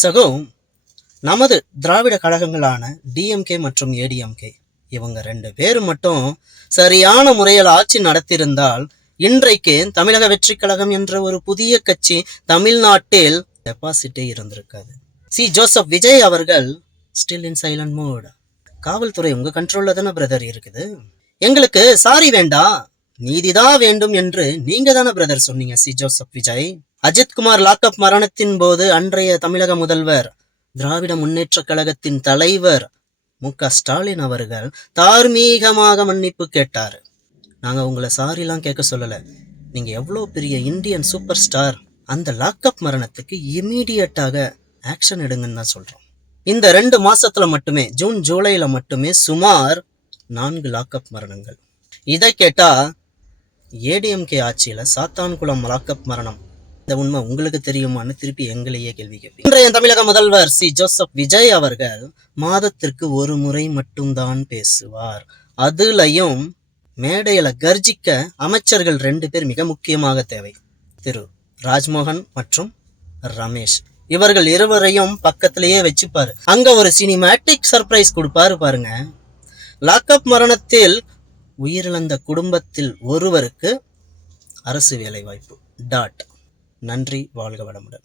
சகோ, நமது திராவிட கழகங்களான டிஎம்கே மற்றும் ஏடிஎம்கே இவங்க 2 பேரும் மட்டும் சரியான முறையில் ஆட்சி நடத்தியிருந்தால் இன்றைக்கு தமிழக வெற்றி கழகம் என்ற ஒரு புதிய கட்சி தமிழ்நாட்டில் டெபாசிட்டே இருந்திருக்காது. ஜோசப் விஜய் அவர்கள் ஸ்டில் இன் சைலண்ட் மோட். காவல்துறை உங்க கண்ட்ரோல்ல தானே பிரதர் இருக்குது. எங்களுக்கு சாரி வேண்டாம், நீதிதான் வேண்டும் என்று நீங்க தானே பிரதர் சொன்னீங்க. ஜோசப் விஜய். அஜித்குமார் லாக்அப் மரணத்தின் போது அன்றைய தமிழக முதல்வர், திராவிட முன்னேற்ற கழகத்தின் தலைவர் மு.க. ஸ்டாலின் அவர்கள் தார்மீகமாக மன்னிப்பு கேட்டார். நாங்க உங்களை சாரிலாம் கேட்க சொல்லல. நீங்க எவ்வளோ பெரிய இந்தியன் சூப்பர் ஸ்டார், அந்த லாக்அப் மரணத்துக்கு இமீடியட்டாக ஆக்ஷன் எடுங்கன்னு தான் சொல்றோம். இந்த 2 மாசத்துல மட்டுமே, ஜூன் ஜூலைல மட்டுமே சுமார் 4 லாக்அப் மரணங்கள். இதை கேட்டா ஏடிஎம்கே ஆட்சியில சாத்தான்குளம் லாக்அப் மரணம், இந்த உண்மை உங்களுக்கு தெரியுமான்னு திருப்பி எங்களையே கேள்வி கேட்பீங்க. இன்றைய தமிழக முதல்வர் ஜோசப் விஜய் அவர்கள் மாதத்திற்கு 1 முறை மட்டும்தான் பேசுவார். அதுலயும் மேடையில கர்ஜிக்க அமைச்சர்கள் 2 பேர் மிக முக்கியமாக தேவை. திரு ராஜ்மோகன் மற்றும் ரமேஷ். இவர்கள் இருவரையும் பக்கத்திலேயே வச்சுப்பாரு. அங்க ஒரு சினிமேட்டிக் சர்ப்ரைஸ் கொடுப்பாரு பாருங்க. லாக்அப் மரணத்தில் உயிரிழந்த குடும்பத்தில் ஒருவருக்கு அரசு வேலை வாய்ப்பு. நன்றி, வாழ்க வளமுடன்.